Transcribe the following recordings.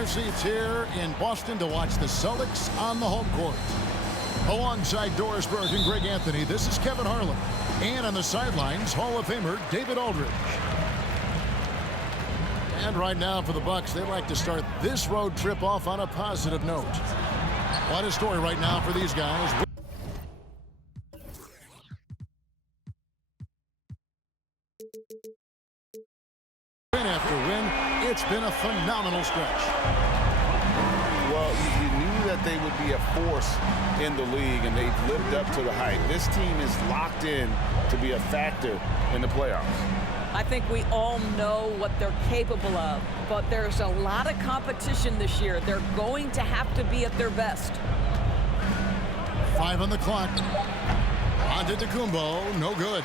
their seats here in Boston to watch the Celtics on the home court. Alongside Doris Burke and Greg Anthony, this is Kevin Harlan. And on the sidelines, Hall of Famer David Aldridge. And right now for the Bucks, they like to start this road trip off on a positive note. What a story right now for these guys. Win after win, it's been a phenomenal stretch. Well, you knew that they would be a force in the league, and they've lived up to the hype. This team is locked in to be a factor in the playoffs. I think we all know what they're capable of, but there's a lot of competition this year. They're going to have to be at their best. 5 on the clock. Antetokounmpo, no good.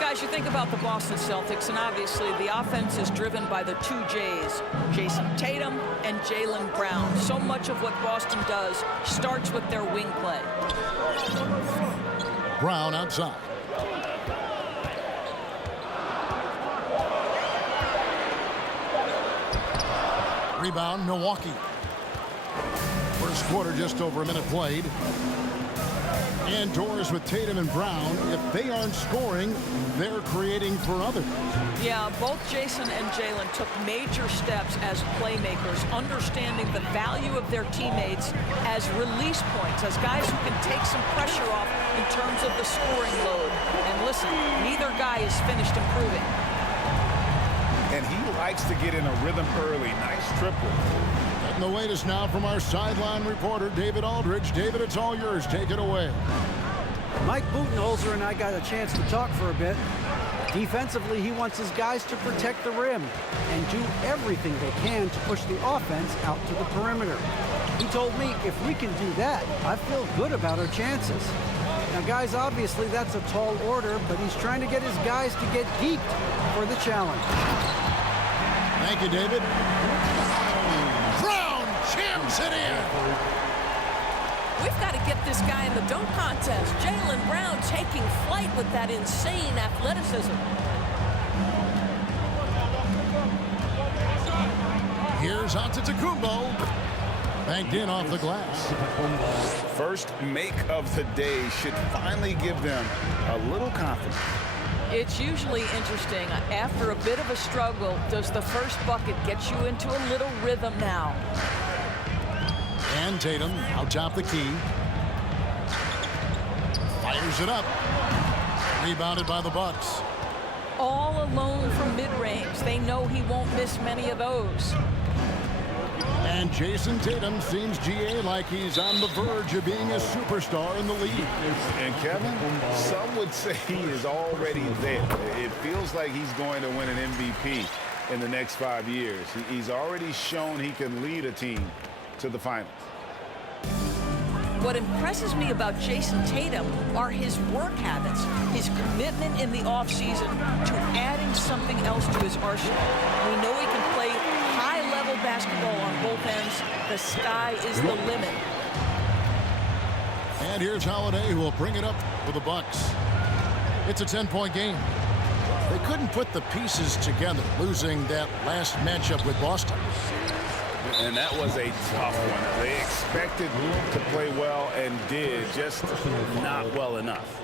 Guys, you think about the Boston Celtics, and obviously the offense is driven by the two J's, Jason Tatum and Jaylen Brown. So much of what Boston does starts with their wing play. Brown outside. Rebound, Milwaukee. First quarter, just over a minute played. Indoors with Tatum and Brown. If they aren't scoring, they're creating for others. Yeah, both Jason and Jaylen took major steps as playmakers, understanding the value of their teammates as release points, as guys who can take some pressure off in terms of the scoring load. And listen, neither guy is finished improving. And he likes to get in a rhythm early. Nice triple. And the latest now from our sideline reporter, David Aldridge. David, it's all yours. Take it away. Mike Budenholzer and I got a chance to talk for a bit. Defensively, he wants his guys to protect the rim and do everything they can to push the offense out to the perimeter. He told me if we can do that, I feel good about our chances. Now, guys, obviously that's a tall order, but he's trying to get his guys to get geeked for the challenge. Thank you, David. Brown jams it in. We've got to get this guy in the dunk contest. Jaylen Brown taking flight with that insane athleticism. Here's Antetokounmpo. Banked in off the glass. First make of the day should finally give them a little confidence. It's usually interesting. After a bit of a struggle, does the first bucket get you into a little rhythm now? And Tatum out top the key. Fires it up. Rebounded by the Bucks. All alone from mid-range. They know he won't miss many of those. And Jason Tatum seems, GA, like he's on the verge of being a superstar in the league. And Kevin, some would say he is already there. It feels like he's going to win an MVP in the next 5 years. He's already shown he can lead a team to the finals. What impresses me about Jason Tatum are his work habits, his commitment in the offseason to adding something else to his arsenal. We know he can play high-level basketball on both ends. The sky is the limit. And here's Holiday, who will bring it up for the Bucks. It's a 10-point game. They couldn't put the pieces together, losing that last matchup with Boston. And that was a tough one. They expected to play well and did, just not well enough.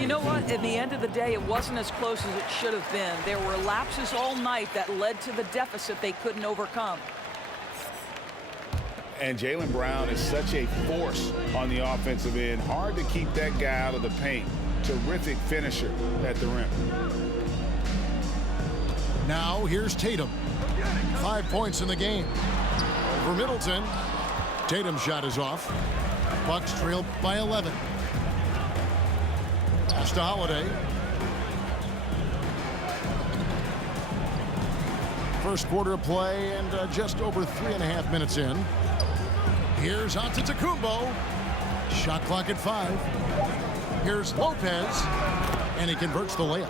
You know what? At the end of the day, it wasn't as close as it should have been. There were lapses all night that led to the deficit they couldn't overcome. And Jaylen Brown is such a force on the offensive end. Hard to keep that guy out of the paint. Terrific finisher at the rim. Now here's Tatum. 5 points in the game. For Middleton, Tatum's shot is off. Bucks trail by 11. Pass to Holiday. First quarter of play and just over 3.5 minutes in. Here's Antetokounmpo. Shot clock at 5. Here's Lopez, and he converts the layup.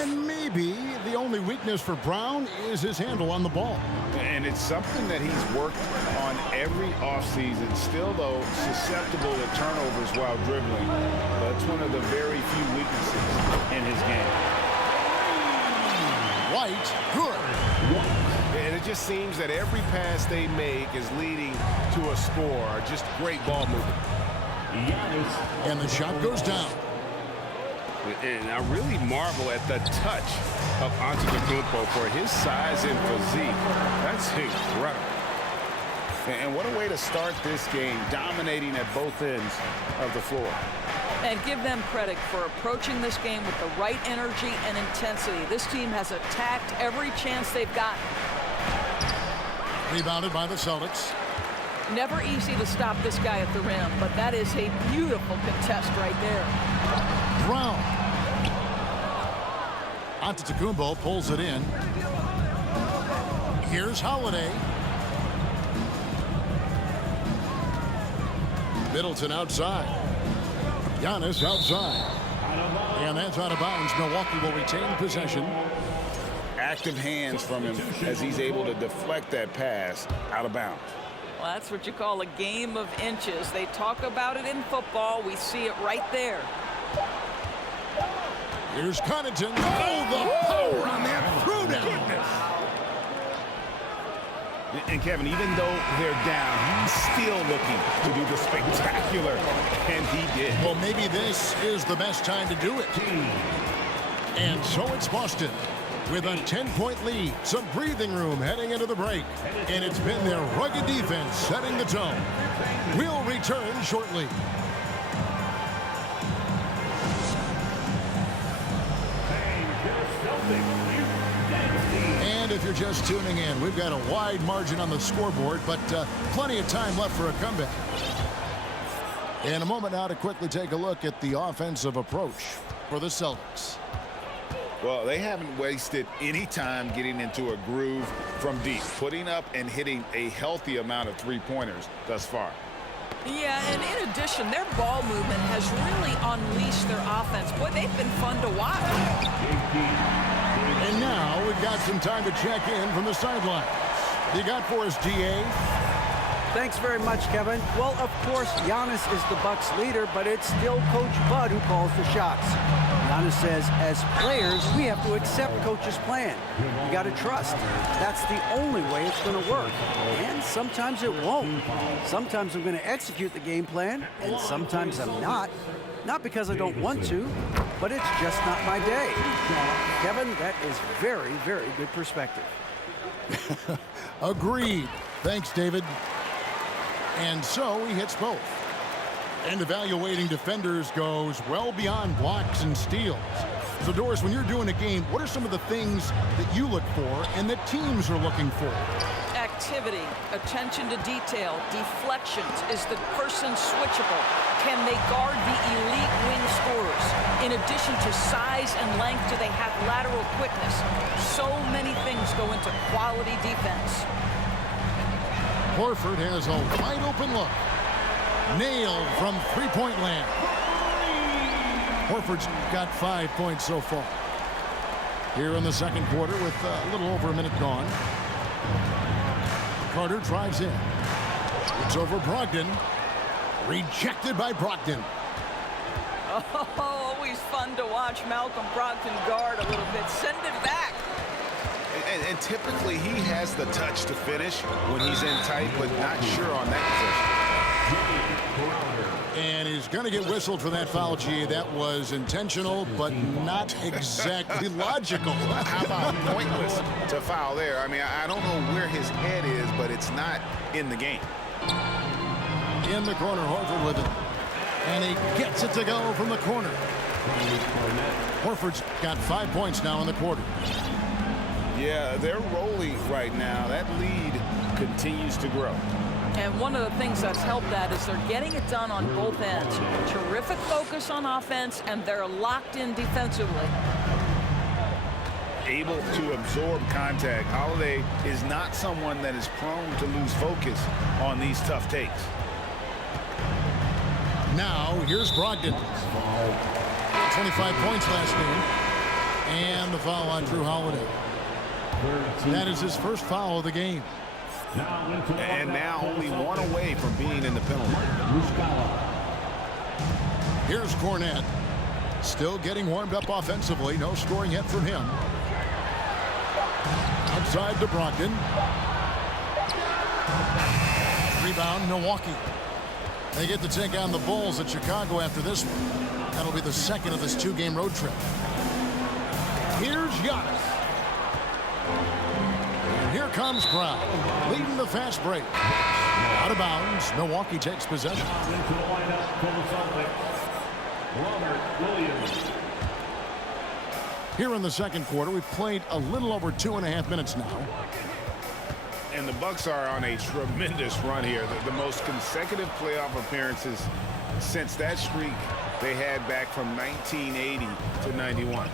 And maybe the only weakness for Brown is his handle on the ball. And it's something that he's worked on every offseason. Still, though, susceptible to turnovers while dribbling. That's one of the very few weaknesses in his game. White, good. And it just seems that every pass they make is leading to a score. Just great ball movement. And the shot goes down. And I really marvel at the touch of Antetokounmpo for his size and physique. That's incredible. And what a way to start this game, dominating at both ends of the floor. And give them credit for approaching this game with the right energy and intensity. This team has attacked every chance they've gotten. Rebounded by the Celtics. Never easy to stop this guy at the rim, but that is a beautiful contest right there. Brown. Antetokounmpo pulls it in. Here's Holiday. Middleton outside. Giannis outside. And that's out of bounds. Milwaukee will retain possession. Active hands from him as he's able to deflect that pass out of bounds. Well, that's what you call a game of inches. They talk about it in football. We see it right there. Here's Connaughton. Oh, the power on that throwdown. And Kevin, even though they're down, he's still looking to do the spectacular, and he did. Well, maybe this is the best time to do it. And so it's Boston with a 10-point lead, some breathing room heading into the break, and it's been their rugged defense setting the tone. We'll return shortly. And if you're just tuning in, we've got a wide margin on the scoreboard, but plenty of time left for a comeback. In a moment now to quickly take a look at the offensive approach for the Celtics. Well, they haven't wasted any time getting into a groove from deep, putting up and hitting a healthy amount of three-pointers thus far. Yeah, and in addition, their ball movement has really unleashed their offense. Boy, they've been fun to watch. And now we've got some time to check in from the sidelines. You got for us, GA? Thanks very much, Kevin. Well, of course, Giannis is the Bucks leader, but it's still Coach Bud who calls the shots. Giannis says, as players, we have to accept Coach's plan. You got to trust. That's the only way it's going to work. And sometimes it won't. Sometimes I'm going to execute the game plan, and sometimes I'm not. Not because I don't want to, but it's just not my day. Kevin, that is very, very good perspective. Agreed. Thanks, David. And so he hits both. And evaluating defenders goes well beyond blocks and steals. So, Doris, when you're doing a game, what are some of the things that you look for and that teams are looking for? Activity, attention to detail, deflections. Is the person switchable? Can they guard the elite wing scorers? In addition to size and length, do they have lateral quickness? So many things go into quality defense. Horford has a wide open look. Nailed from three-point land. Horford's got 5 points so far. Here in the second quarter with a little over a minute gone. Carter drives in. It's over Brogdon. Rejected by Brogdon. Oh, always fun to watch Malcolm Brogdon guard a little bit. Send it back. And typically he has the touch to finish when he's in tight, but not sure on that position. And he's going to get whistled for that foul, G. That was intentional, but not exactly logical. How about pointless to foul there? I mean, I don't know where his head is, but it's not in the game. In the corner, Horford with it. And he gets it to go from the corner. Horford's got 5 points now in the quarter. Yeah, they're rolling right now. That lead continues to grow. And one of the things that's helped that is they're getting it done on both ends. Terrific focus on offense, and they're locked in defensively. Able to absorb contact. Holiday is not someone that is prone to lose focus on these tough takes. Now, here's Brogdon. 25 points last game. And the foul on Drew Holiday. That is his first foul of the game. And now only one away from being in the penalty. Here's Cornette. Still getting warmed up offensively. No scoring yet from him. Outside to Brogdon. Rebound, Milwaukee. They get to take on the Bulls at Chicago after this one. That'll be the second of this 2-game road trip. Here's Giannis. And here comes Brown, leading the fast break. Out of bounds, Milwaukee takes possession. Into the lineup for the Celtics, Robert Williams. Here in the second quarter, we've played a little over 2.5 minutes now. And the Bucks are on a tremendous run here. The most consecutive playoff appearances since that streak they had back from 1980 to 91.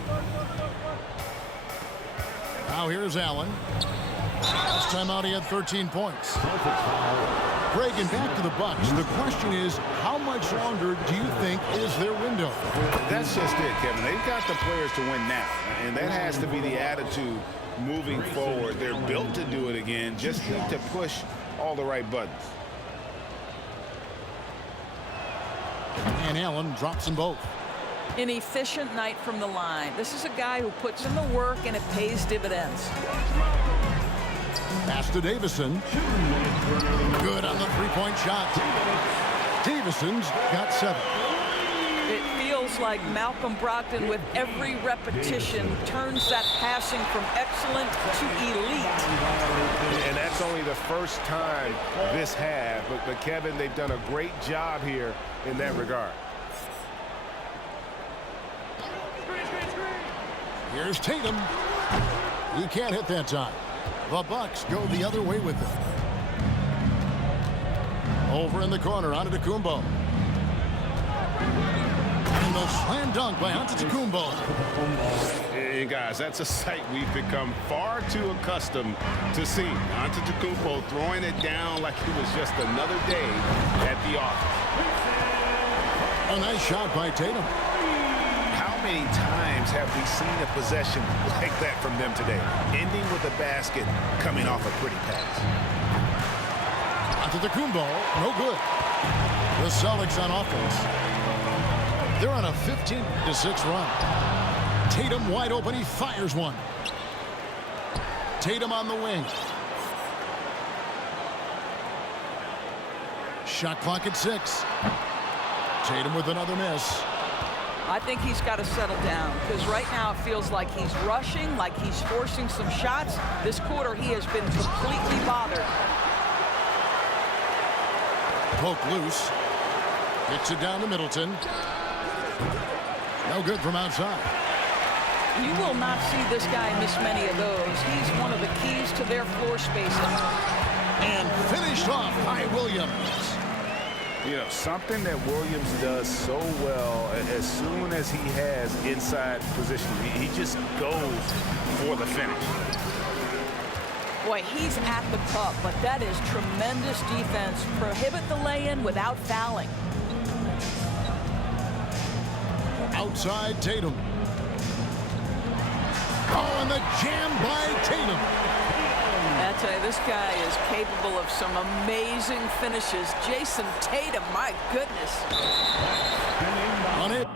Now here's Allen. Last time out he had 13 points. Reagan, back to the Bucks. The question is, how much longer do you think is their window? That's just it, Kevin. They've got the players to win now, and that has to be the attitude moving forward. They're built to do it again. Just need to push all the right buttons. And Allen drops them both. An efficient night from the line. This is a guy who puts in the work and it pays dividends. Pass to Davison. Good on the three-point shot. Davison's got 7. It feels like Malcolm Brogdon, with every repetition, turns that passing from excellent to elite. And that's only the first time this half. But Kevin, they've done a great job here in that regard. Here's Tatum. He can't hit that time. The Bucks go the other way with it. Over in the corner, Antetokounmpo. And the slam dunk by Antetokounmpo. Hey guys, that's a sight we've become far too accustomed to seeing. Antetokounmpo throwing it down like it was just another day at the office. A nice shot by Tatum. How many times have we seen a possession like that from them today? Ending with a basket, coming off a pretty pass. Antetokounmpo, no good. The Celtics on offense. They're on a 15-6 run. Tatum wide open, he fires one. Tatum on the wing. Shot clock at 6. Tatum with another miss. I think he's got to settle down, because right now it feels like he's rushing, like he's forcing some shots. This quarter he has been completely bothered. Poke loose. Gets it down to Middleton. No good from outside. You will not see this guy miss many of those. He's one of the keys to their floor spacing. And finished off by Williams. You know, something that Williams does so well, as soon as he has inside position, he just goes for the finish. Boy, he's at the cup, but that is tremendous defense. Prohibit the lay-in without fouling. Outside Tatum. Oh, and the jam by Tatum. I tell you, this guy is capable of some amazing finishes. Jason Tatum, my goodness. On it,